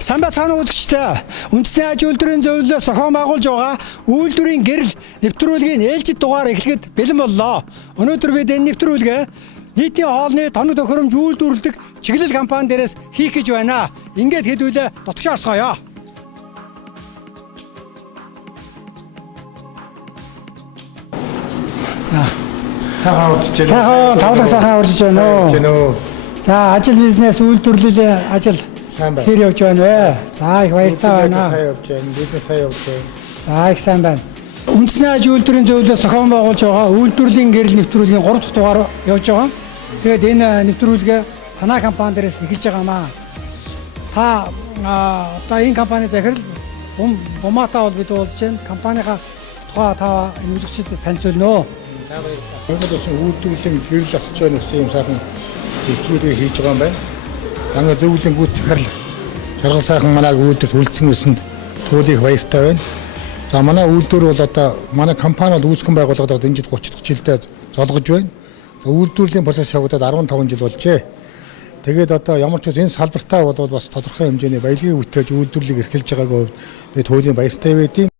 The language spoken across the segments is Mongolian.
Сайн байцгаана уу үзэгчдээ. Үндэсний аж үйлдвэрийн зөвлөлөөс зохион байгуулж байгаа үйлдвэрийн гэрэл нэвтрүүлгийн ээлжид дугаар эхлэхэд бэлэн боллоо. Өнөөдөр бид энэ нэвтрүүлгээ нийтийн хоолны тоног төхөөрөмж үйлдвэрлэдэг чиглэл компани дээрээс хийх гэж байна. Ингээд хэдүүлээ дотгошоо орцгоё. За. Сайхан тавлаг сайхан урьж байна уу? За ажил бизнес үйлдвэрлэлийн ажил хэр явж байна вэ? За их баяртай байна. Сайн явж байна. Бизнес сайн явж байна. За их сайн байна. Үндэсний аж үйлдвэрийн зөвлөлөөс зохион байгуулж байгаа үйлдвэрлэлийн гэрэл нэвтрүүлгийн 3 дахь дугаар явж байгаа. Тэгээд энэ нэвтрүүлгээ танай компани дээрээс эхэлж байгаамаа. Та одоо энэ компани захирал Буматаа бол бид уулзж байна. Компанийхаа тухай та энэ үзэгчдэд танилцуулнө. За баярлалаа. Монгол улсын үйлдвэрлэлийн гэрэл асч байна гэсэн юм сайхан нэвтрүүлгийг хийж байгаа юм байна. Санга зөвлөлийн гүйц захирал жаргал сайхан манайг үйлдвэрт хүрэлцэн ирсэнд туулах баяртай байна. За манай үйлдвэр бол одоо манай компани бол үүсгэн байгуулагдаад энэ жил 30 дахь жилдээ золгож байна. За үйлдвэрлэлийн процесс явагдаад 15 жил болжээ. Тэгээд одоо ямар ч үс энэ салбартаа бол бас тодорхой хэмжээний баялагийг бүтээж үйлдвэрлэлийг эрхэлж байгаагүй бид хуулийн баяртай байдیں۔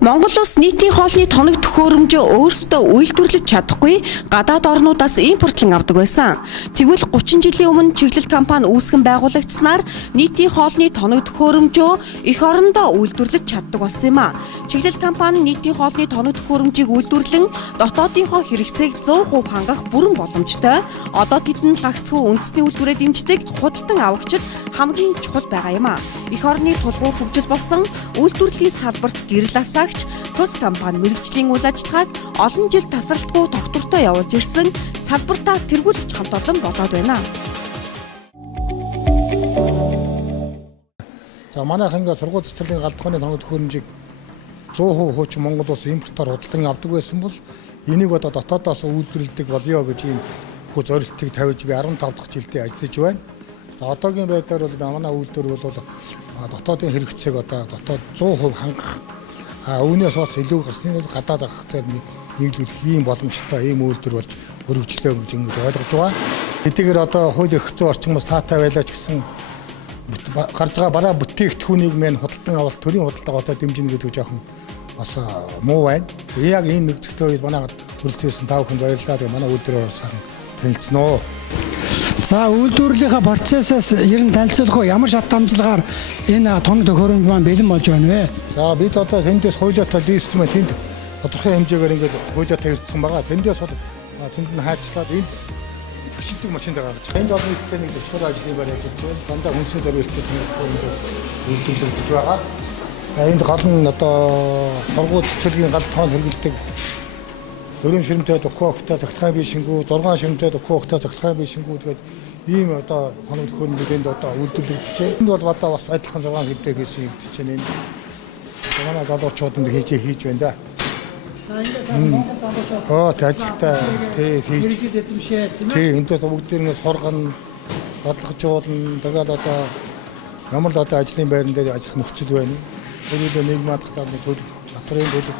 Монгол улс нийтийн хоолны тоног төхөөрөмжөө өөрсдөө үйлдвэрлэж чадахгүй гадаад орнуудаас импортлон авдаг байсан. Тэгвэл 30 жилийн өмнө чиглэл компани үүсгэн байгуулагдсанаар нийтийн хоолны тоног төхөөрөмжөө эх орондоо үйлдвэрлэж чаддаг болсон юм а. Чиглэл компани нийтийн хоолны тоног төхөөрөмжийг үйлдвэрлэн дотоодынхоо хэрэгцээг 100% хангах бүрэн боломжтой. Одоо тэдэнд гагцхүү үндэсний үйлдвэрээ дэмждэг худалдан авагчид хамгийн чухал байгаа юм а. Эх орны тулгуур хөгжил болсон үйлдвэрлэлийн салбарт гэрэл асаагч тус компани мэргэжлийн үйл ажиллагааг олон жил тасралтгүй тогтвортой явуулж ирсэн салбартаа тэргүүлж хамт олон болоод байна. За манайх ингээ сургууль цэцэрлэгийн галдхооны тоног төхөөрөмжийг 100% хуучин Монгол улс импортоор худалдан авдаг байсан бол энийг одоо дотоодоос үйлдвэрлэдэг болёо гэж ийм хөө зорилтыг тавьж би 15 дахь жилдээ ажиллаж байна. За одоогийн байдлаар бол манай үйлдвэр бол дотоодын хэрэгцээг одоо дотоод 100% хангах үүнээс бас илүү гарсны гадаад гаргахтай нийлүүлэх ийм боломжтой ийм үйлдвэр болж өргөжлөө гэж ингэж ойлгож байгаа. Эдгээр одоо хууль эрх зүйн орчмоос таатай байлаа ч гэсэн гарч байгаа бараа бүтээгдэхүүнийг мэн худалдан авалт төрийн худалдаагаа дэмжинэ гэдэг жоохон бас муу байна. Яг энэ нэгцэгтэй үед манайд хүрэлцүүлсэн та бүхэнд баярлалаа. Тэгээ манай үйлдвэрээр сайхан танилцсноо. За үйлдвэрлэлийнхаа процессээс ер нь танилцуулах ямар шат дамжлагаар энэ тоног төхөөрөмж маань бэлэн болж байна вэ? За бид одоо тэндээс хуулиатай лист мэ тэнд тодорхой хэмжээгээр ингээд хуулиатай ирсэн байгаа. Тэндээс бол тэнд нь хайчлаад энд шилдэг машин гаргаж байгаа. Энд бол нийтдээ нэг 40 ажлын байр ажиллаж байна. Дандаа хүнсний зорилттой үйлдвэрлэж байгаа. Энд гал нь одоо сургууль цэцэрлэгийн галдхоонд хэрэглэдэг 4 ширмтэй дөхөө огтой цахилгаан бие шингүү, 6 ширмтэй дөхөө огтой цахилгаан бие шингүү тэгээд ийм одоо тоног төхөөрөмжүүд энд одоо үйлдвэрлэгдэж байна. Энд бол одоо бас адилхан 6 хэвтэй хийсэн юм гэж байна. Энд манай залуучуудад хийж байна да. За ингээд сайн Монгол залуучууд ажилтаа хийж эзэмшээ тийм ээ. тий эндээс бүгдээрээс хоргоно, бодлогожуулна. Тэгээд одоо ямар л одоо ажлын байран дээр ажиллах нөхцөл байна. Өөрөөр нийгмийн хадгалааны төлөв, татврын төлөв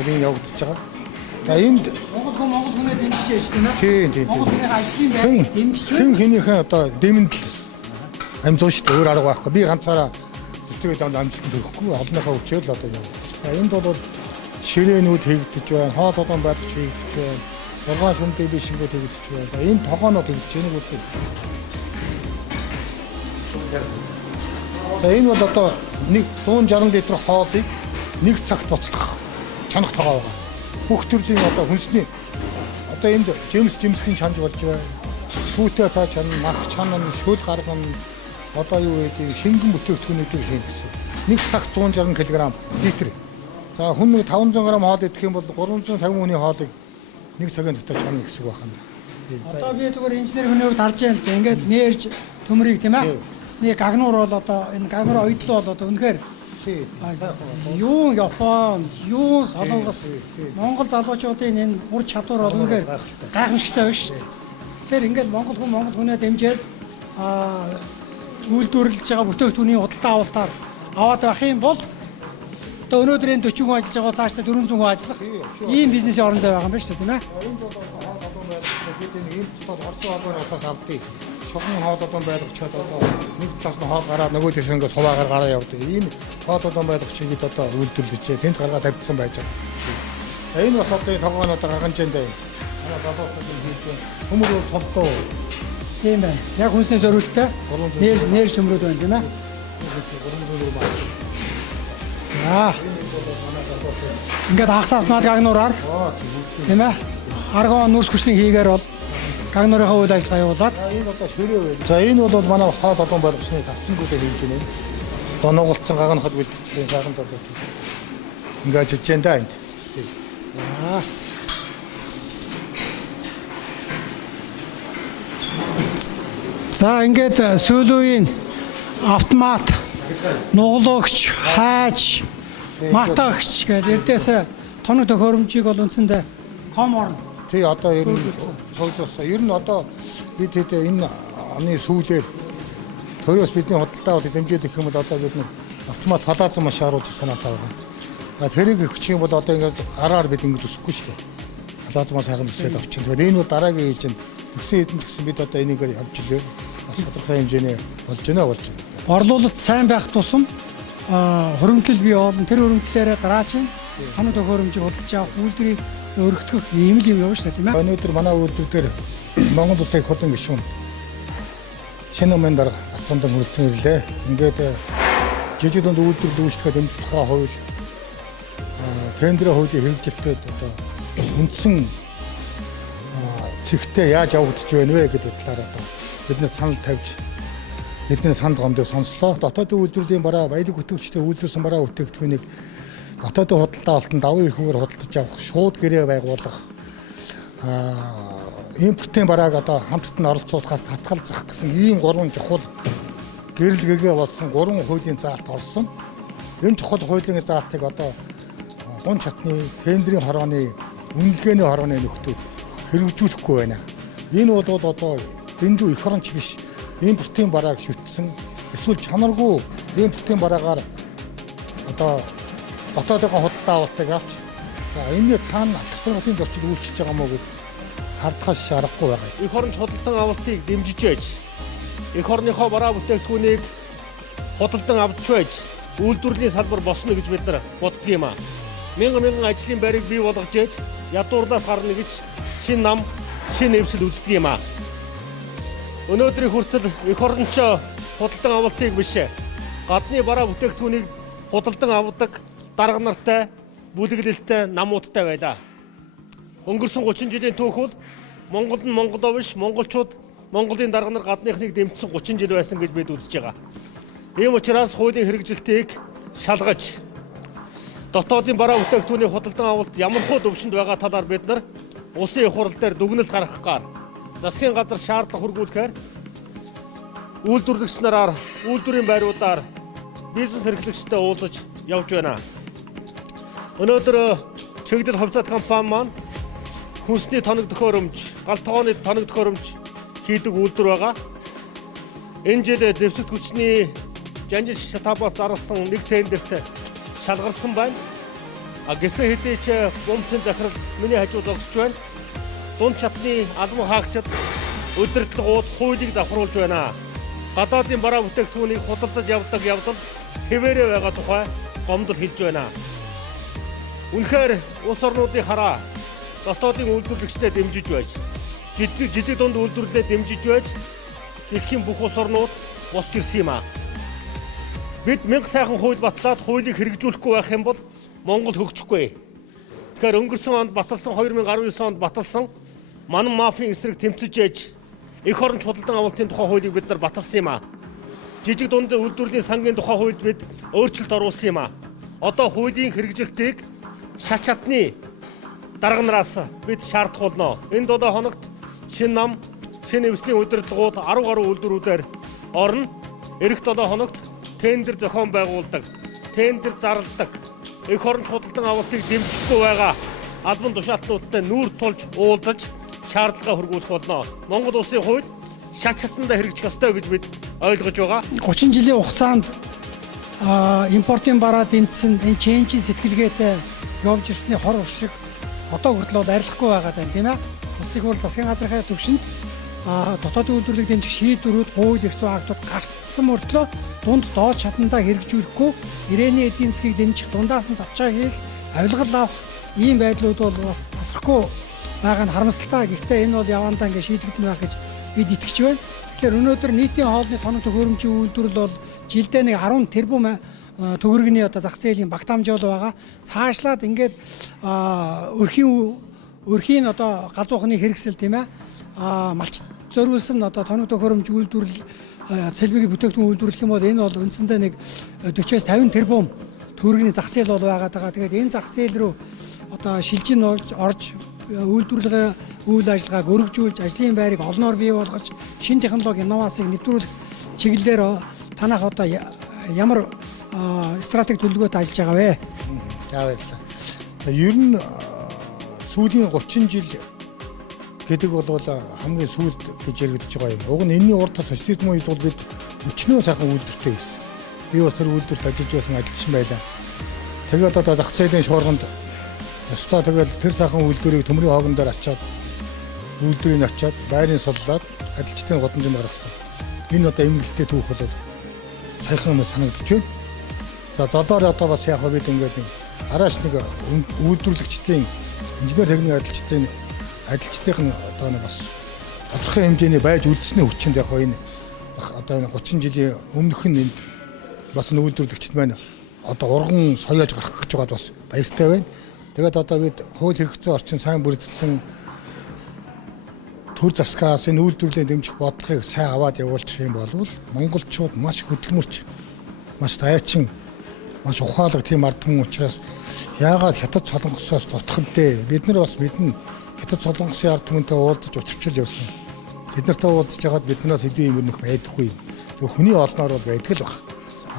энэ явагдаж байгаа. За энд Монгол хүнээ дэмжиж яж тийм ээ. Тийм. Монгол хүний ажлын байр дэмжиж хэн хэнийхэн одоо дэмэнд л амжуулж шүү дээ. Өөр арга байхгүй. Би ганцаараа зүтгэж амжилтанд хүрэхгүй олонхоо хүчээр л одоо явагдаж. За энд бол ширээнүүд хийгдэж байна. Хоол удаан барьж хийгдэж байна. 6 шүмтэй би шингүүд хийгдэж байна. За энэ тогоонод хийгдэж энийг үзье. За энэ бол одоо 160 литр хоолыг нэг цагт буцлах чанах тогоо байгаа. Бүх төрлийн одоо хүнсний одоо энд жимсхийн чанж болж байна. Сүйтэй цаа чанар, мах чанар, шөл гарган одоо юу гэдэг шингэн бүтээгдэхүүнүүдийг хийн гэсэн. Нэг цагт 160 кг литр. За хүн нэг 500 г хоол идэх юм бол 350 хүний хоолыг нэг цагийн дотор чанах гэсэн үг байна. Одоо би зүгээр инженер хүний хувьд харж байна л да. Ингээд нээрж төмрийг тийм ээ. Нэг гагнуур бол одоо энэ гагнуур ойдлоо бол одоо үнэхээр юу Япон, юу Солонгос, Монгол залуучуудын энэ ур чадвар бол үнэхээр гайхамшигтай байна шүү дээ. Тэгэхээр ингээд Монгол хүнээ дэмжиж үйлдвэрлэж байгаа бүтээгдэхүүний худалдаа авалтаар аваад байх юм бол одоо өнөөдөр энэ 40 хүн ажиллаж байгаа цаашдаа 400 хүн ажиллах ийм бизнесийн орон зай байгаа юм байна шүү дээ тийм ээ. бид энэ импорт Орос улсын улсаас авдгийг шугам хоол удаан байлгачаад одоо нэг талаас нь хоол гараад нөгөө талаас ингээд суваагаар гараа явдаг. Энэ хоол удаан байлгачийг одоо үйлдвэрлэж тэнд гаргаад тавьдсан байж байгаа. Энэ бас одоо тогоон одоо гарганжээндээ манай залуучууд хийдэг хүмүүр толтоо. Тийм байна. Яг хүнсний зориултаа нээж төмрөөд байна тийм ээ. За. Ингээд хагас автомат гагнуураар тийм ээ. Аргон нүүрс хүчний хийгээр бол гагнуурынхаа үйл ажиллагаа явуулаад энэ одоо ширээ байна. За энэ бол манай хоол удаан байлгачны тавцангуудыг хийж байна. Донооголцсон гагнахад бэлдсэн сайхан залууд. Ингээд ажиллаж байна да энд. за. За ингээд сүүлийн автомат нуглуугч, хайж, матагч гэдэг эрдээс тоног төхөөрөмжийг бол үндсэндээ комор Тий одоо ер нь цуглуулсан. Ер нь одоо бид хэд энэ оны сүүлээр төрөөс бидний худалдаа бол дэмжиж өгөх юм бол одоо бид нэг автомат палаза маш харуулж санаатай байгаа. За тэрийг өгчих юм бол одоо ингээд гараар бид ингэж өсөхгүй шүү дээ. Палаза сайхан өсөд авчих. Тэгээд энэ бол дараагийн ээлжинд тэгсэн хэдэн гэсэн бид одоо энийгээр явж илээ. Бас тодорхой хэмжээний болж байна. орлуулалт сайн байх тусам хөрөмтөл бий болно. Тэр хөрөмтлөөрөө гараач хамт төхөөрөмжийг худалдаж авах үйлдвэрийг өргөдөх ийм л юм явна шүү дээ тийм ээ. Өнөөдөр манай үйлдвэр дээр Монгол Улсын хурдан гишүүн шинэ өмнө дарга Батцамдан хүрэлцэн ирлээ. Ингээд жижиг дунд үйлдвэр дүүжлэхэд энэ тухай хууль тендерийн хуулийн хэрэгжилтэд одоо үндсэн цэгтээ яаж явагдаж байна вэ гэдэг талаар одоо бид нар санал тавьж бидний санд гомдыг сонслоо. Дотоодын үйлдвэрлэлийн бараа баялаг бүтээгчтэй үйлдвэрсэн бараа бүтээгдэхүүнийг дотоодын худалдаа авалтанд даван эрхүүгээр худалдаж авах, шууд гэрээ байгуулах, импортын барааг одоо хамтд нь оролцуулахаас татгалзах гэсэн ийм гурван чухал гэрэл гэгээ болсон гурван хуулийн заалт орсон. Энэ чухал хуулийн заалтыг одоо дунд чатны тендерийн хорооны үнэлгээний хорооны нөхдөд хэрэгжүүлэхгүй байна. Энэ бол одоо дэндүү эх оронч биш импортын барааг шүтсэн эсвэл чанаргүй импортын бараагаар одоо дотоодын худалдаа авалтыг авч за энэ цаана ашигсралтын зөрчил үйлчилж байгаа мó гэж хардхаас шарахгүй байгаа. Эх оронч худалдан авалтыг дэмжиж байж эх орныхоо бараа бүтээгдэхүүнийг худалдан авч байж үйлдвэрлэлийн салбар босно гэж бид нар боддог юм аа. Мянган ажлын байрыг бий болгож яаж ядуурлаад гарна гэж шин нам, шин нэвсэл үздэг юм аа. Өнөөдрийн хүртэл эх оронч худалдан авалтыг биш гадны бараа бүтээгдэхүүнийг худалдан авдаг дарга нартай, бүлэглэлтэй намуудтай байлаа. Өнгөрсөн 30 жилийн түүх бол Монгол нь Монголоо биш монголчууд Монголын дарга нар гадныхныг дэмжсэн 30 жил байсан гэж бид үзэж байгаа. Ийм учраас хуулийн хэрэгжилтийг шалгаж дотоодын бараа бүтээгдэхүүний худалдан авалт ямар хөө төвшөнд байгаа талаар бид нар улсын их хурал дээр дүгнэлт гаргахаар засгийн газар шаардлага хургуулахаар үйлдвэрлэгч нараар үйлдвэрийн байруудаар бизнес эрхлэгчтэй уулзаж явж байна. Өнөөдөр чиглэл хувьцаат компани маань хүнсний тоног төхөөрөмж, гал тогооны тоног төхөөрөмж хийдэг үйлдвэр байгаа. Энэ жил зэвсэгт хүчний жанжин шатабаас зарсан нэг тендерт шалгарсан байна. Гэсэн хэдий ч бомбын захирал миний хажууд зогсож байна. Дунд чатны албан хаагчид удирдлагууд хуулийг давхруулж байна. Гадаадын бараа бүтээгдэхүүнийг худалдаж явдаг явдал хэвээрээ байгаа тухай гомдол хэлж байна. Үнэхээр улс орнуудын хараа дотоодын үйлдвэрлэгчтэй дэмжиж байж, жижиг дунд үйлдвэрлэлээ дэмжиж байж, дэлхийн бүх улс орнууд босч ирсэн юм аа. Бид мянга сайхан хууль батлаад хуулийг хэрэгжүүлэхгүй байх юм бол Монгол хөгжихгүй. Тэгэхээр өнгөрсөн онд баталсан 2019 онд баталсан манан мафийн эсрэг тэмцэж яж эх оронч худалдан авалтын тухай хуулийг бид нар баталсан юм аа. Жижиг дунд үйлдвэрлэлийн сангийн тухай хуульд бид өөрчлөлт оруулсан юм аа. Одоо хуулийн хэрэгжилтийг шат чадны дарга нараас бид шаардах болно. Энэ 7 хоногт шинэ нам, шинэ эвслийн удирдлагууд 10 гаруй үйлдвэрүүдээр орно. Эх 7 хоногт тендер зохион байгуулдаг, тендер зарладаг, эх оронч худалдан авалтыг дэмжихгүй байгаа албан тушаалтнуудтай нүүр тулж уулзаж шаардлага хургуулах болно. Монгол улсын хувьд шат чатандаа хэрэгжих ёстой гэж бид ойлгож байгаа. 30 жилийн хугацаанд импортын бараа дэмжсэн энэ ченжийн сэтгэлгээтэй явж ирсний хор уршиг одоо хүртэл бол арилахгүй байгаа даа тийм ээ. Улсын хурал засгийн газрынхаа төвшөнд дотоодын үйлдвэрлэлийг дэмжих шийдвэрүүд, хууль эрх зүйн актууд гарсан мөртлөө дунд доод чадандаа хэрэгжүүлэхгүй ирээний эдийн засгийг дэмжих дундаас нь завчаа хийх, авилгал авах ийм байдлууд бол бас тасрахгүй байгаа нь харамсалтай. Гэхдээ энэ бол явандаа ингэ шийдэгдэн байх гэж бид итгэж байна. Тэгэхээр өнөөдөр нийтийн хоолны тоног төхөөрөмжийн үйлдвэрлэл бол жилдээ нэг 10 тэрбум төгрөгийн одоо зах зээлийн багтаамжуул байгаа. Цаашлаад ингээд өрхийн одоо галзуухны хэрэгсэл тийм ээ малч зориулсан одоо тоног төхөөрөмж үйлдвэрлэл цэлбэгийн бүтээгдэхүүн үйлдвэрлэх юм бол энэ бол үндсэндээ нэг 40-50 тэрбум төгрөгийн зах зээл бол байгаад байгаа. Тэгээд энэ зах зээл рүү одоо шилжин орж үйлдвэрлэгээ үйл ажиллагааг өргөжүүлж ажлын байрыг олноор бий болгож шинэ технологи инновацийг нэвтрүүлэх чиглэлээр танах одоо ямар стратеги төлөвлөгөөтэй ажиллаж байгаа вэ? За баярлалаа. Ер нь сүүлийн 30 жил гэдэг бол хамгийн сүүлд гэж яригдж байгаа юм. Уг нь энэний урд социализм үед бол бид өчнөө сайхан үйлдвэртэй байсан. Би бас тэр үйлдвэрт ажиллаж байсан ажилчин байлаа. Тэгээд одоо зах зээлийн шуурганд ёстой тэгэл тэр сайхан үйлдвэрийг төмрийн хоогон дээр ачаад үйлдвэрийг ачаад байрын суллаад ажилчдын годамжинд гаргасан. Энэ одоо эмгэлтэй түүх бол сайхан юм санагдаж байна. За золоор одоо бас яг бид ингээд араас нэг үйлдвэрлэгчдийн инженер техникийн ажилчдын одоо нэг бас тодорхой хэмжээний байж үлдсэний хүчинд яг энэ одоо 30 жилийн өмнөх нь энд бас үйлдвэрлэгчд маань одоо урган соёолж гарах гэж байгаад бас баяртай байна. Тэгээд одоо бид хууль хэрэгцээ орчин сайн бүрдсэн төр засгаас энэ үйлдвэрлэлийн дэмжих бодлогыг сайн аваад явуулчих юм бол монголчууд маш хөдөлмөрч, маш дайчин, маш ухаалаг тийм ард түмэн учраас яагаад хятад солонгосоос дутхав дээ? Бид нар бас мэднэ хятад солонгосын ард түмэнтэй уулзаж учирчил явсан. Тэд нартай уулзж байгаад биднээс хэдийн юм өрнөх байдаггүй. Зөв хүний олноор бол байдаг л баг.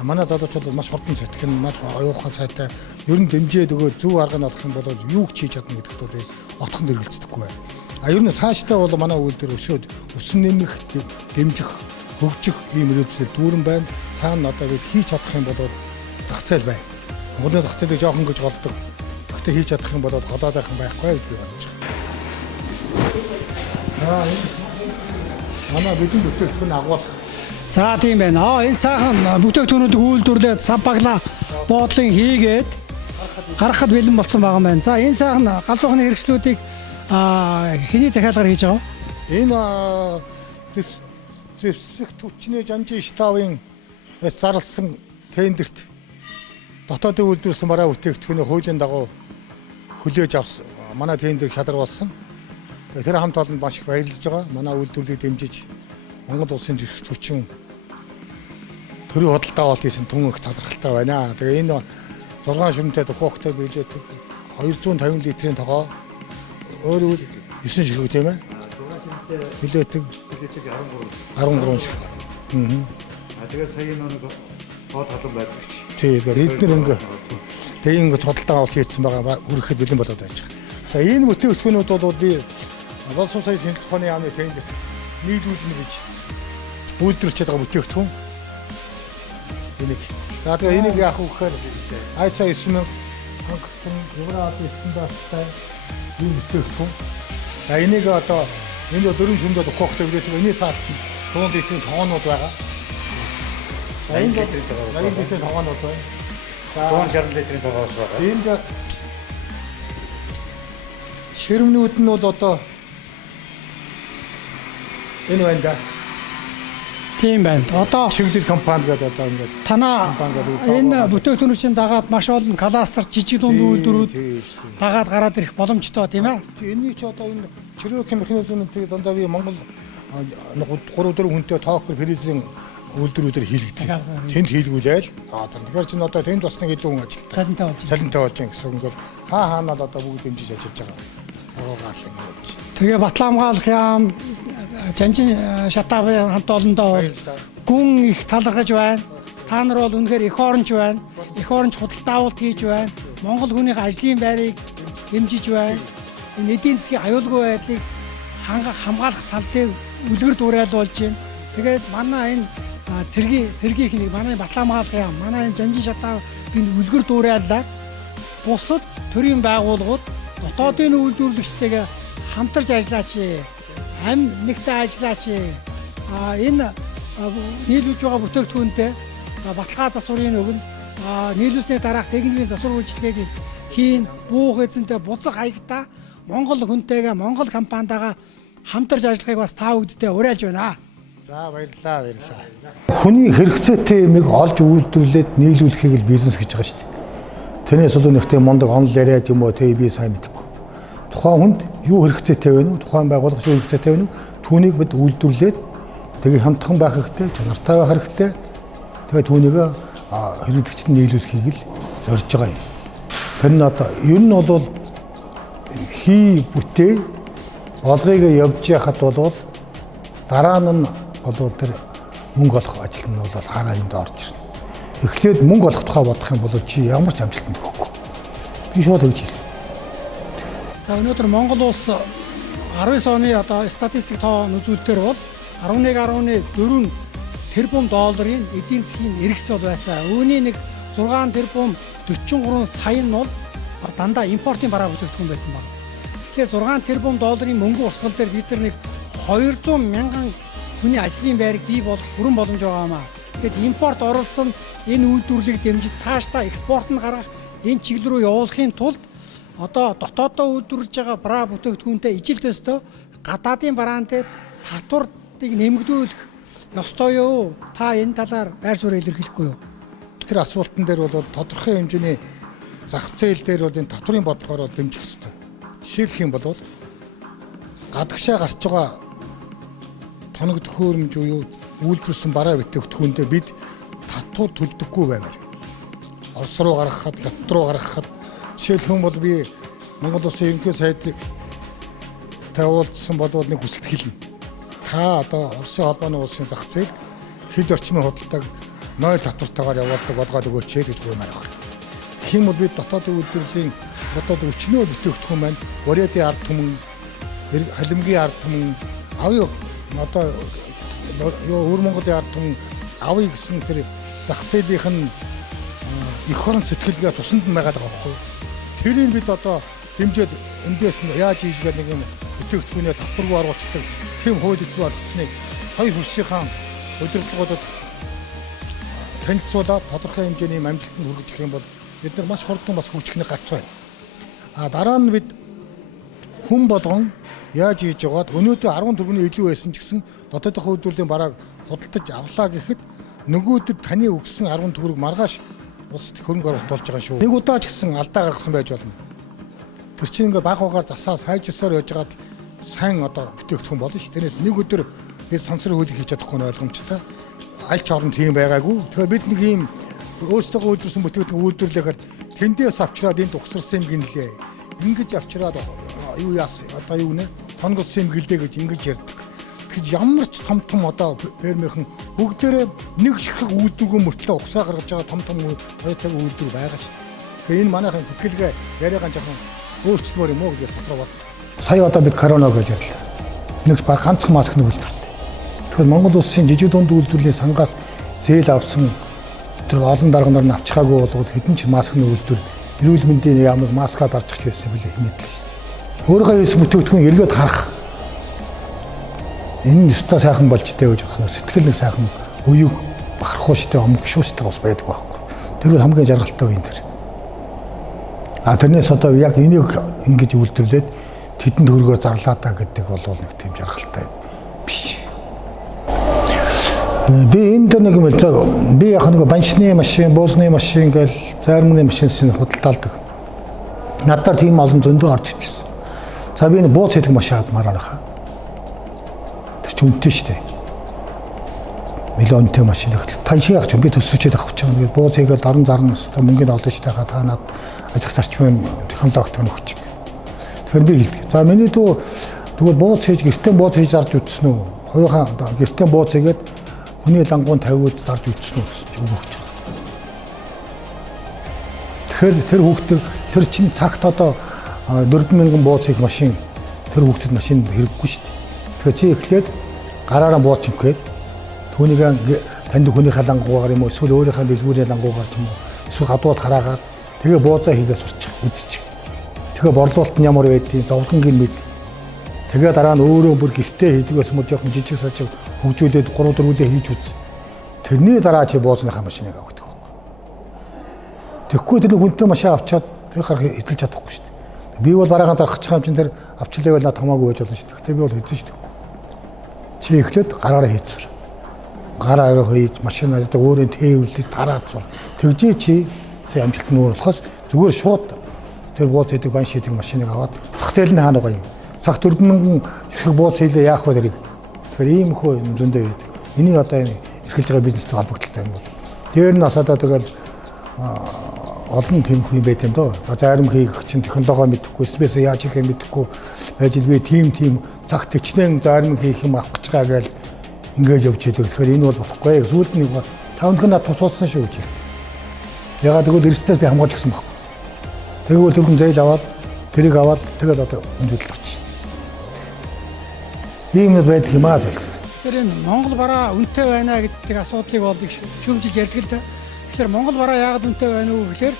Манай залуучууд маш хурдан цатгин, маш оюухан цайтай ер нь дэмжээд өгөө зөв арга нь олох юм бол юу ч хийж чадна гэдэгт бол отхон дэргэлцдэггүй байна. Ер нь цаашдаа бол манай үйлдвэр өшөөд өсөн нэмэх, дэмжих, хөгжих ийм үйлдэл дүүрэн байна. Цаана одоо бид хийж чадах юм бол зах зээл байна. Монголын зах зээлийг жоохон гэж голдог. Гэхдээ хийж чадах юм бол голоод байх юм байхгүй гэж би бодож байгаа. Манай бидний бүтээгдэхүүн агуулах. За тийм байна. Энэ сайхан бүтээгдэхүүнүүдийг үйлдвэрлээд самбаглаа боодлын хийгээд гаргахад бэлэн болсон байгаа юм байна. За энэ сайхан галзуухны хэрэгслүүдийг хэний захиалгаар хийж байгаа? Энэ зэвсэг түвшний жанжин штабын зарласан тендерт дотоодын үйлдвэрлэсэн бараа бүтээгдэхүүний хуулийн дагуу хүлээж авсан. Манай тендер шалгаруулсан. Тэр хамт олонд маш их баярлаж байгаа. Манай үйлдвэрлэлийг дэмжиж Монгол улсын зэвсэг түвшин төрийн худалдаа авалт хийсэн түн их талархалтай байна. Тэгээ энэ 6 ширмтэй дөхөөгтэй биелээдэг 250 литрийн тогоо өөр 9 ширхэг тийм ээ. Билээдэг 13 ширхэг. Тэгээд сая нэг тоо талан байдаг ч. Тэгээд эдгээр ингээд худалдаа авалт хийсэн байгаа хүрэхэд бэлэн болоод байж байгаа. За энэ бүтээгдэхүүнүүд бол би болсон сая сэнцхоны яамны тендерт нийлүүлнэ гэж үйлдвэрлэж байгаа бүтээгдэхүүн. Энийг. За тэгээ энийг яах вэ гэхээр айцаа 9,000 хангалттай евроны стандарттай ийм бүтээгдэхүүн. За энийг одоо энэ 4 шүмдээ дөхөөгтэй билээ. Эний цаалт 100 литрийн тоонууд байгаа. За энэ 80 литрийн тоонууд байна. За 160 литрийн тогоос байгаа. Энд ширмнүүд нь бол одоо энэ байна да. Тийм байна. Одоо чиглэл компани гэдэг одоо ингээд танаа энэ бүтээгдэхүүнүүдийн дагаад маш олон кластер жижиг дунд үйлдвэрүүд дагаад гараад ирэх боломжтой тийм ээ. Энэний ч одоо энэ чирээк механизмын дандаа би Монгол 3-4 хүнтэй тоокер фрезийн үйлдвэрүүдээр хийлгдэг. Тэнд хийлгүүлээл. Тэгэхээр чинь одоо тэнд бас нэг илүү хүн ажилтдаг. Цалинтай болж байгаа гэсэн үг бол хаана л одоо бүгд дэмжиж ажиллаж байгаа. Тэгээ Батлан хамгаалах яам жанжин шатаавын хамт олондоо гүн их талархаж байна. Та нар бол үнэхээр их оронч байна. Их оронч худалдаа авалт хийж байна. Монгол хүнийхээ ажлын байрыг дэмжиж байна. Энэ эдийн засгийн аюулгүй байдлыг хамгаалах тал дээр үлгэр дуурайл болж байна. Тэгээд манай энэ цэргийнх нэг манай Батлан хамгаалах яам, манай энэ жанжин шатаав энэ үлгэр дуурайлаа. Бусад төрийн байгууллагууд дотоодын үйлдвэрлэгчтэйгээ хамтарч ажиллаач. Ам нэгтэй ажиллаач. Энэ нийлүүлж байгаа бүтээгдэхүүнтэй баталгаа засварын өгнө. Нийлүүлсний дараах техникийн засвар үйлчилгээг хийн, буух эзэнтэй буцах хаягта Монгол хүнтэйгээ Монгол компанитайгаа хамтарч ажиллахыг бас та бүддээ уриалж байна. За баярлалаа. Хүний хэрэгцээтэй юмыг олж үйлдвэрлээд нийлүүлэхийг л бизнес гэж байгаа шүү дээ. Тэрнээс бол нэгтэй мундаг онл яриад юм уу би сайн мэдэхгүй. Тухайн хүнд юу хэрэгцээтэй вэ нү? Тухайн байгууллага юу хэрэгцээтэй вэ нү? Түүнийг бид үйлдвэрлээд тэгээ хамтхан байх хэрэгтэй, чанартай байх хэрэгтэй. Тэгээ түүнийг хэрэглэгчд нийлүүлэхийг л зорж байгаа юм. Тэр нь одоо ер нь бол хий бүтээ олгыг явж яхад бол дараа нь бол тэр мөнгө олох ажил нь бол хараа юмд орж ирнэ. Эхлээд мөнгө олох тухай бодох юм бол чи ямар ч амжилтанд хүрэхгүй. Би шууд хэлж хэлсэн. За өнөөдөр Монгол улс 19 оны одоо статистик тоо үзүүлэлтээр бол 11.4 тэрбум долларын эдийн засгийн эргэц бол байсан. Үүний нэг 6 тэрбум 43 сая нь бол дандаа импортын бараа бүтээгдэхүүн байсан байна. Тэгэхээр 6 тэрбум долларын мөнгө урсгал дээр бид нар нэг 200 мянган хүний ажлын байрыг бий болох бүрэн боломж байгаа маа. Тэгэхэд импорт оруулсан энэ үйлдвэрлэлийг дэмжиж цаашдаа экспорт нь гаргах энэ чиглэл рүү явуулахын тулд одоо дотооддоо үйлдвэрлэж байгаа бараа бүтээгдэхүүнтэй ижил төстэй гадаадын бараантай татварыг нэмэгдүүлэх ёстой юу? Та энэ талаар байр суурь илэрхийлэхгүй юу? Тэр асуултан дээр бол тодорхой хэмжээний зах зээл дээр бол энэ татврын бодлогоор дэмжих хэрэгтэй. Жишээлх юм бол гадагшаа гарч байгаа тоног төхөөрөмж уу үйлдвэрлэсэн бараа бүтээгдэхүүндээ бид татвар төлдөггүй баймаар. Орос руу гаргахад, Хятад руу гаргахад жишээлх юм бол би Монгол Улсын ерөнхий сайдыг тавуулсан бол нэг хүсэлт хэлнэ. Та одоо Оросын холбооны улсын зах зээлд хил орчмын худалдааг 0 татвартайгаар явуулдаг болгоод өгөөч гэж гуймаар байна. Тэгэх юм бол бид дотоодын үйлдвэрлэлийн өчнөө бүтээгдэхүүн маань Бурятийн ард түмэн, Халимгийн ард түмэн, авъя одоо Өвөр Монголын ард түмэн авъя гэсэн тэр зах зээлийнх нь эх орон сэтгэлгээ тусанд нь байгаа байхгүй. Тэрийг бид одоо дэмжиж эндээс нь яаж хийлгээ нэг юм бүтээгдэхүүнээ татваргүй оруулцдаг тийм хууль өгч болцсныг хоёр хуршийнхаа удирдлагуудад танилцуулаад тодорхой хэмжээний амжилтанд хүргэж юм бол бид нар маш хурдан бас хөгжихний гарц байна. Дараа нь бид хүн болгон яаж хийж яваад өнөөдөр 14-ний илүү байсан ч гэсэн дотоодын үйлдвэрлэлийн барааг худалдаж авлаа гэхэд нөгөөдөр таны өгсөн 10 төгрөг маргааш улсад хөрөнгө оруулалт болж байгаа шүү. Нэг удаа ч гэсэн алдаа гаргасан байж болно. Тэр чинь ингээ баг багаар засаа сайжсаар яж байгаад сайн одоо бүтээгдэхүүн болно ш. Тэрнээс нэг өдөр бид сансар хөлийг хийж чадахгүй нь ойлгомжтой. Аль ч орнд тийм байгаагүй. Тэгэхээр бид нэг ийм өөрсдөө үйлдвэрсэн бүтээгдэхүүн үйлдвэрлэхээр тэндээс авчираад энд ухсарсан юм гинлээ. Ингэж авчираад юу яасан одоо юу нэ тонгосон юм гэлдэ гэж ингэж ярьдаг. Тэгж ямар ч том одоо фермийнхэн бүгдээрээ нэг ширхэг үйлдвэргүй мөртлөө угсаа гаргаж байгаа том оюутан үйлдвэр байгаа шүү дээ. Тэгээ энэ манайхын сэтгэлгээ яриагаан жоохон өөрчлөлмөр юм уу гэж дотроо бод. Сая одоо бид коронавиг гэж ярьлаа. Нэг баг ганцхан маскны үйлдвэртэй. Тэгэхээр Монгол улсын жижиг дунд үйлдвэрлэлийн сангаас зээл авсан тэр олон дарга нар нь авчихаагүй бол хэдэн ч маскны үйлдвэр эрүүл мэндийн яамыг маскад арчих байсан билээ хэмээн. Өөрийнхөө хийсэн бүтээгдэхүүн эргээд харах энэ өстой сайхан болж тээ гэж бодох сэтгэл нэг сайхан уюу бахархуу штэ омгшуустай бас байдаг байхгүй. Тэр бол хамгийн жаргалтай юм тэр. Тэрнээс одоо яг энийг ингэж үйлдвэрлээд тэдэнд хөргөөр зарлаа та гэдэг бол нэг тийм жаргалтай биш. Би энэ дээр нэг юм л би яг нэг банчны машин, буусны машин гэл зармны машиныг худалдаалдаг. Надад тийм олон зөндөө орж ирчихсэн. За би энэ бууц хийдэг машин авмаар байна. Үнэтэй шүү дээ. Миллионтой машин их та чи яах ч би төсөвчөд авах гэж байгаа. Бууз хийгээл даран зарна өстой мөнгөний олон штайгаа та над ажих зарчмын технологид өгч. Тэгэхээр би хэлдэг. За миний дүү тэгвэл бууз хийж гэртээ бууз хийж зарж үтсэн үү? Хоёухан гэртээ бууз хийгээд хүний лангуун тавиулж зарж үтсэн үү гэсэн чи өгч байгаа. Тэгэхээр тэр хүүхдээ тэр чин цагт одоо 4000 бууз хийх машин тэр хүүхдэд машин хэрэггүй шүү дээ. Тэгэхээр чи эхлээд гараараа буучих гээд түүнийг танд хүний халангуугаар юм уу эсвэл өөрийнхөө дэлгүүрийн лангуугаар ч юм уу эсвэл гадуур хараагаад тэгээ буузаа хийгээ сурчих үзчих. Тэгээ борлуулалт нь ямар байдгийг зовлонгийн мэд Тэгээ дараа нь өөрөө бүр гэртээ хийдэг байсан бол жоохон жижиг сажиг хөгжүүлээд 3-4 үлээ хийж үз. Тэрний дараа чи боозныхаа машиныг авдаг байхгүй. Тэгэхгүй тэр хүнтэй машин авчаад тэр гарах эзэлж чадахгүй шүү дээ. Би бол бараахан дарах чам чин тэр авчлаа байла томоогүй байж болно шүү дээ. Гэхдээ би бол эзэн шүү дээ. Чи эхлээд гараараа хийцэр. Гараараа хийж машинаар өөрөө тээвэрлэж тараад сур. Тэгжээ чи амжилт нь болохоос зүгээр шууд тэр бууз хийдэг бан шийдэг машиныг аваад зах зээл нь хаана байгаа юм. Сах 4,000 хэрэг бууз хийлээ яах вэ тэрийг. Тэгэхээр ийм хөө юм зөндөө байдаг. Энийг одоо энэ эрхэлж байгаа бизнестэй холбогдолтой юм бол. Дээр нь асаадаа тэгэл олон тийм хүн байт юм доо. За зарим хийх чинь технологи мэдэхгүй, спес яаж хийх мэдэхгүй байж би тийм цаг төчнэн зарим хийх юм авах гэж байгаа гэж ингэж явж идэг. Тэгэхээр энэ бол болохгүй. Сүүлд нь 5 дахин над тусуулсан шүү гэж. Ягаад гэвэл эрсдэл би хамгаалж гисэн байхгүй. Тэгвэл түрхэн зээл аваад тэрийг аваад тэгэл одоо өндөрлөлт орчих. Ийм нэг байдаг юм аа зээл. Тэгэхээр энэ Монгол бараа үнэтэй байна гэдэг асуудлыг бол их шүүмжилж ярьдаг л да. Тэгэхээр Монгол бараа яагаад үнэтэй байна уу гэхээр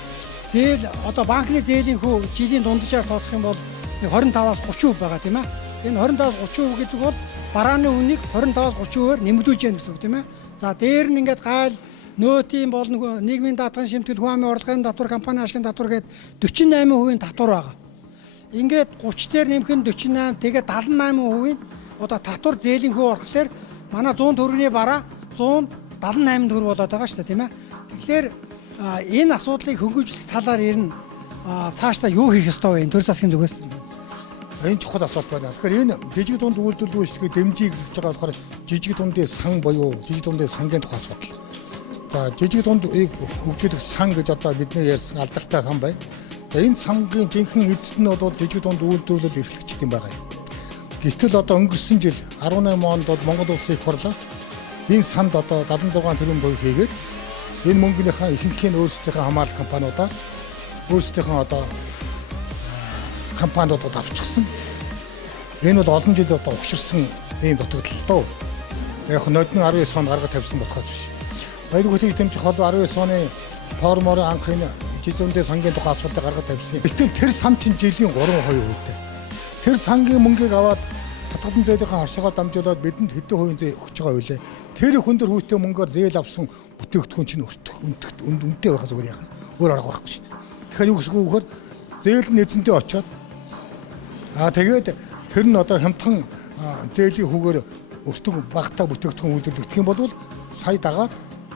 зээл одоо банкны зээлийн хүү жилийн дунджаар тооцох юм бол 25-аас 30% байгаа тийм ээ. Энэ 25-аас 30% гэдэг бол барааны үнийг 25-аас 30%-аар нэмэгдүүлж яах гэсэн үг тийм ээ. За дээр нь ингээд гайл нөөтийн бол нийгмийн даатгын шимтгэл хүн амын орлогын татвар компани ашигын татвар гээд 48% татвар байгаа. Ингээд 30 дээр нэмэх нь 48 тэгээд 78% одоо татвар зээлийн хүү орохлоор манай 100 төгрөгийн бараа 178 төгрөг болоод байгаа шүү дээ тийм ээ. Тэгэхээр энэ асуудлыг хөнгөвжүүлэх талаар ер нь цаашдаа юу хийх ёстой вэ? Төр засгийн зүгээс. Энэ чухал асуулт байна. Тэгэхээр энэ жижиг дунд үйлдвэрлэл үйлчлэгээ дэмжиж гэж байгаа болохоор жижиг дундын сан буюу жижиг дундын сангийн тухай асуудал. За жижиг дунд хөгжүүлэх сан гэж одоо бидний ярьсан алдартай сан байна. За энэ сангийн жинхэнэ эзэд нь бол жижиг дунд үйлдвэрлэл эрхлэгчид юм байгаа юм. Гэтэл одоо өнгөрсөн жил 18 онд бол Монгол улсын их хурлаас энэ санд одоо 76 тэрбум төгрөг хийгээд энэ мөнгөнийхөө ихэнхийг өөрсдийнхөө хамгаалалт компаниудаар өөрсдийнхөө одоо компаниудад авчихсан. Энэ бол олон жил одоо угширсан ийм дутагдал тоо. Яг нь нодны 19 он гаргаж тавьсан болохоос биш. Баярг хөтөж тэмцэх холбоо 19 оны форморын анхны жижигдээ сангийн тухай асуудал гаргаж тавьсан. Гэтэл тэр сан чинь жилийн 3% үүтэй. Тэр сангийн мөнгийг аваад татгалзан зээлийн хорсгоор дамжуулаад бидэнд хэдэн хувийн зээл өгч байгаа байлээ. Тэр их өндөр хүүтэй мөнгөөр зээл авсан бүтээгдэхүүн чинь үнэтэй байхаас өөр яах вэ? Өөр арга байхгүй шүү дээ. Тэгэхээр юу гэсэн үг вөхөр зээл нь эзэнтэй очиод тэгээд тэр нь одоо хямдхан зээлийн хүүгээр өртөг багтаа бүтээгдэхүүн үйлдвэрлэгдэх юм бол сая дагаад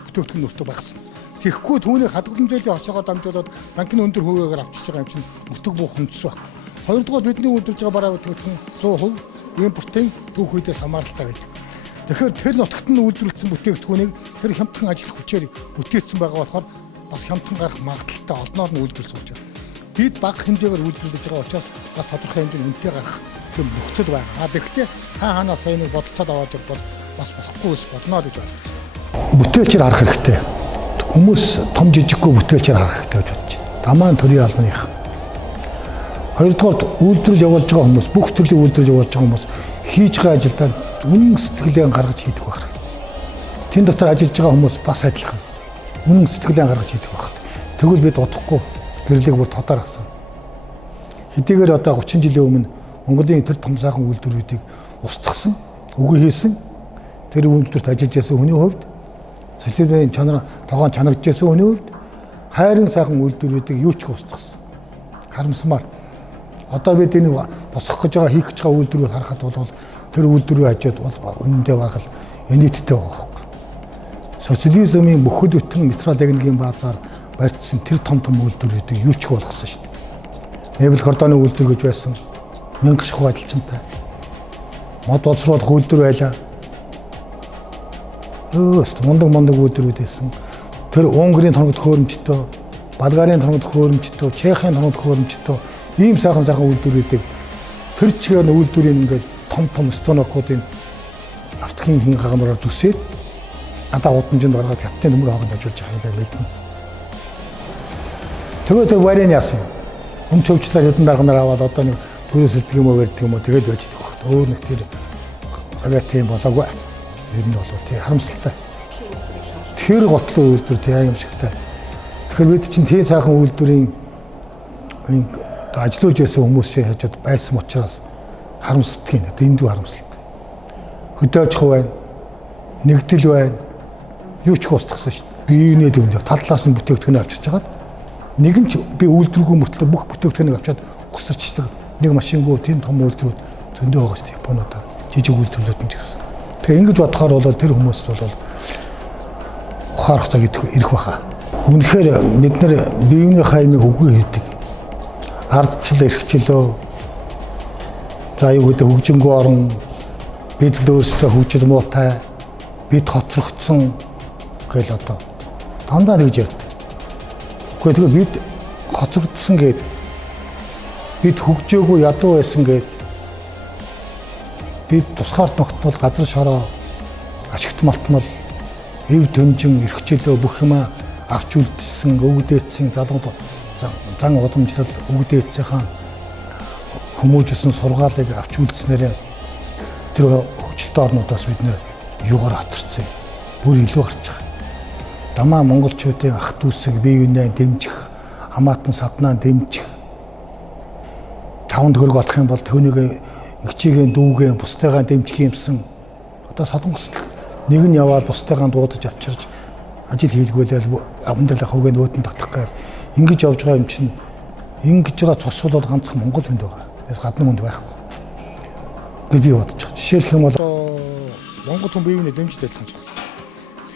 бүтээгдэхүүн өртөг багасна. Тэгэхгүй түүний хадгалан зээлийн хорсгоор дамжуулаад банкны өндөр хувигаар авчиж байгаа юм чинь өртөг бүх хүндэс байхгүй. Хоёрдугаар бидний үйлдвэрлэж байгаа бараа бүтээгдэхүүн 100% импортын түүх үедээс хамааралтай байдаг. Тэгэхээр тэр нутагт нь үйлдвэрлэсэн бүтээгдэхүүнийг тэр хямдхан ажиллах хүчээр бүтээсэн байгаа болохоор бас хямдхан гарах магадaltaй олноор нь үйлдвэрлэж байгаа. Бид бага хэмжээгээр үйлдвэрлэж байгаа учраас бас тодорхой хэмжээний үнэтэй гарах юм нөхцөл байгаа. Тэгэхдээ хаанаас энийг бодолцоод аваад явбал бас болохгүй ус болно гэж бодож байна. Бүтээлчээр харах хэрэгтэй. Хүмүүс том жижиггүй бүтээлчээр харах хэрэгтэй гэж бодож байна. Дамаан төрийн албаных. Хоёрдугаар үйлдвэрлэж явуулж байгаа хүмүүс бүх төрлийн үйлдвэрлэж явуулж байгаа хүмүүс хийж байгаа ажилдаа үнэн сэтгэлээ гаргаж хийдэг байх. Тэн дотор ажиллаж байгаа хүмүүс бас адилхан үнэн сэтгэлээ гаргаж хийдэг байх. Тэгвэл бид удахгүй гэрлийг бүр тодор хасна. Хэдийгээр одоо 30 жилийн өмнө Монголын тэр том сайхан үйлдвэрүүдийг устгасан, үгүй хийсэн тэр үйлдвэрт ажиллаж байсан хүний хувьд социализмын чанар тогоон чанагдж байсан хүний хувьд хайрын сайхан үйлдвэрүүдийг юу ч устгасан. Харамсмаар. Одоо бид энэ босгох гэж байгаа хийх гэж байгаа үйлдвэрийг харахад бол тэр үйлдвэрийн хажууд бол үнэндээ баргал энэттэй байгаа хөөх. Социализмын бүхэл бүтэн материал техникийн баазаар барьдсан тэр том үйлдвэрүүдийг юу ч болгосон шүү дээ. Мебель кордоны үйлдвэр гэж байсан 1000 шахуу ажилчинтай. Мод боловсруулах үйлдвэр байлаа. Мундаг үйлдвэрүүд байсан. Тэр Унгарийн тоног төхөөрөмжтой, Болгарын тоног төхөөрөмжтой, Чехийн тоног төхөөрөмжтой ийм сайхан үйлдвэрүүдийг тэр чигээр үйлдвэрийн ингээд том станокуудын автохын хин гагамраар зүсээд надаа удамжинд гаргаад хаттын нөмөр хоогонд ажиллаж байгаа юм байна. Тэгээд тэр варийн яасан. Өмчөвчлэр хэдэн дарганаар аваад одоо нэг төрөөс илтгэх юм уу гэдэг юм уу тэгээд байж идэх багт. Өөр нэг тэр авиат юм болоогүй. Ер нь бол тий харамсалтай. Тэр готлын үйлдвэр тий аимшигтай. Тэгэхээр бид чинь тий цаахан үйлдвэрийн ажиллаж байсан хүмүүсийн хажууд байсан учраас харамсдаг юм. Дэндүү харамсалтай. Хөдөөж хав байна. Нэгдэл байна. Юу ч устгасан шүү дээ. Биений дэвнээ таллаас нь бүтээгдэхүүн авчирч хагаад нэг нь би үйлдвэргүй мөртлөө бүх бүтээгдэхүүнийг авчаад ухсарчдаг. Нэг машингүй тийм том үйлдвэрүүд зөндөө байгаа шүү дээ. Японуудаар жижиг үйлдвэрлэлүүд нь ч гэсэн. Тэгээ ингэж бодохоор бол тэр хүмүүст бол ухаарах цаг ирэх баха. Үнэхээр бид нар биений хаймыг үгүй хийдэг. Ардчил эрхчлөө. За юу гэдэг хөгжингөө орон бид л өөрсдөө хөгжил муутай бид хоцрогдсон гэл одоо дандаа тэгж ярьдаг. Гэхдээ тэгээ бид хоцрогдсон гээд бид хөгжөөгүй ядуу байсан гээд бид тусгаар тогтмол газар шороо ашигт малтмал эв дэмжин эрхчлөө бүх юма авч үлдсэн өвгдээдсэн залгууд зан удамжлал өвгдээдсийн хүмүүжсэн сургаалыг авч үлдснээрээ тэр хөгжилтэй орнуудаас бид нэр юугаар хатарсан бүр илүү гарч байгаа. Дамаа монголчуудын ах дүүсийг бие биенээ дэмжих, хамаатан саднаа дэмжих. 5 төгрөг болох юм бол түүнийг игчигийн дүүгээ бусдаагаа дэмжих юмсан. Одоо солонгос нэг нь яваад бусдаагаа дуудаж авчирч ажил хийлгүүлэл амдалах хөөгөө нөөдөн татах гэл ингэж явж байгаа юм чинь ингэж байгаа цус бол ганцхан Монгол хүнд байгаа. Гадны хүнд байхгүй. гэж би бодож байгаа. Жишээлх юм бол Монгол хүн бие биенээ дэмжиж ажиллах юм.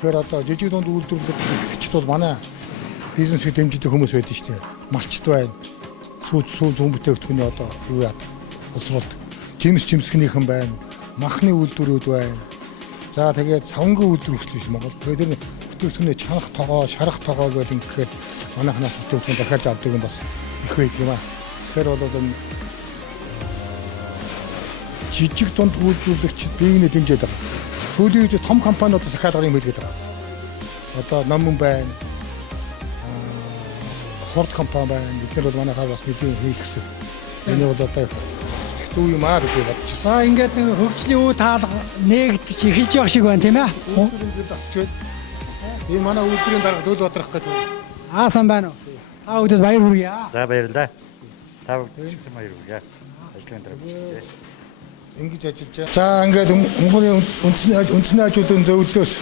Тэгэхээр одоо жижиг дунд үйлдвэрлэгчид бол манай бизнесийг дэмждэг хүмүүс байдаг шүү дээ. Малчд байна. Сүү зүүн бүтээгдэхүүний одоо юу яад олсруулдаг. Жимсгнийхэн байна. Махны үйлдвэрүүд байна. За тэгээд савнгийн үйлдвэр хүртэл биш Монгол. Тэгээд тэр бүтээгдэхүүний чанах тогоо, шарах тогоо гэх юм гэхээр манайхнаас бүтээгдэхүүн дахиад авдаг юм бас их байдаг юм аа. Тэгэхээр бол энэ жижиг дунд үйлдвэрлэгчид бие биенээ дэмжиж байгаа. Сүүлийн үед том компаниудаас дахиад гарах юм хэлгээд байгаа. Одоо Номон байна. Хорд компани байна. Эдгээр бол манайхаар бас нэлийн хийлгэсэн. Энэ бол одоо зүй юм аа гэж бодож байна. За ингээд нэг хөгжлийн үе таалга нээгдэж эхэлж байгаа шиг байна тийм ээ. Үйлдвэрлэл асч байна. Энэ манай үйлдвэрийн дарга дөөл бодрох гэдэг. Сан байна уу? Та бүдэд баяр хүргье. За баярлалаа. Та бүдэд ч гэсэн баяр хүргье. Ажлын дараа бичлээ. Ингэж ажиллаж байгаа. За ингээд Монголын үндэсний ажлын зөвлөлөөс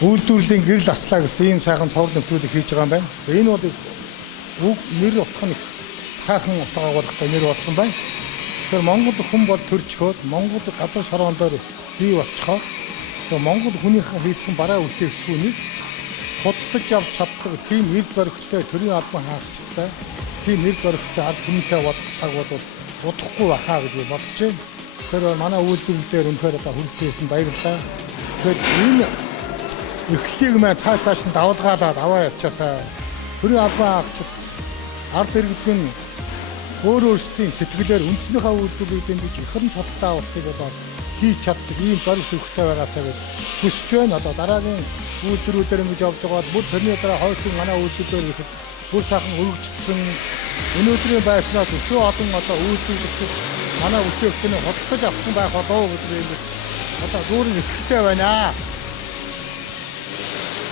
үйлдвэрлэлийн гэрэл аслаа гэсэн ийм сайхан цовруул нэвтрүүлэг хийж байгаа юм байна. Энэ бол нэр утга нэг сайхан утга агуулгатай нэр болсон байна. Тэгэхээр Монгол хүн бол төрчхөөд Монгол газар шороон дээр бий болчихоо. Тэгээ Монгол хүнийхээ хийсэн бараа үлдээгдэхүүнийг худалдаж авч чаддаг тийм нэр зоригтой төрийн албан хаагчтай тийм нэр зоригтой ард түмэнтэй бодох цаг бол удахгүй бахаа гэж бодож байна. Тэгэхээр манай үйлдвэрлэл дээр үнэхээр одоо хүрэлцээсэн баярлалаа. Тэгэхээр энэ эхлэлийг маань цааш нь давалгаалаад аваа явчаасаа төрийн албан хаагчид ард иргэдийн өөрөөсдийн сэтгэлээр үндснийхээ үйлдвэрлэлүүдийн гэж их хөрн чадaltaа авалтыг болоод хийж чаддаг ийм зориг төвхтэй байгаасаа гэж хүсэж байна. Одоо дараагийн үйлдвэрүүдээр ингэж явж байгаа бол бүр тэрний дараа хойшлын манай үйлдвэрээр ихэд бүр сайхан өргөжтсөн өнөөдрийн байснаас өшөө олон одоо үйлдвэрлэгчид манай бүтээгдэхүүнийг худалдаж авсан байх болоо гэж ингэж одоо дүүрэн ихтэй байна.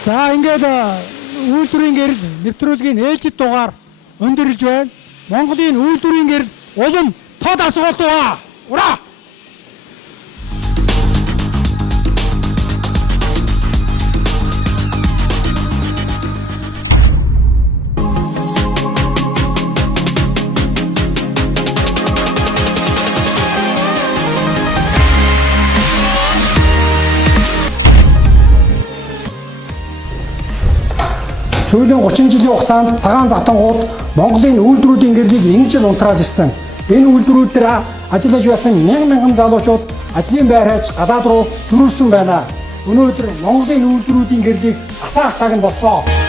За ингээд үйлдвэрийн гэрэл нэвтрүүлгийн ээлжид дугаар өндөрлж байна. Монголын үйлдвэрийн гэрэл улам тод асуултаа. Ура! Сүүлийн 30 жилийн хугацаанд цагаан затангууд Монголын үйлдвэрүүдийн гэрлийг ингэж л унтрааж ирсэн. Энэ үйлдвэрүүд дээр ажиллаж байсан мянган залуучууд ажлын байр хайж гадаад руу дөрүүлсэн байна. Өнөөдөр Монголын үйлдвэрүүдийн гэрлийг асаах цаг нь болсон.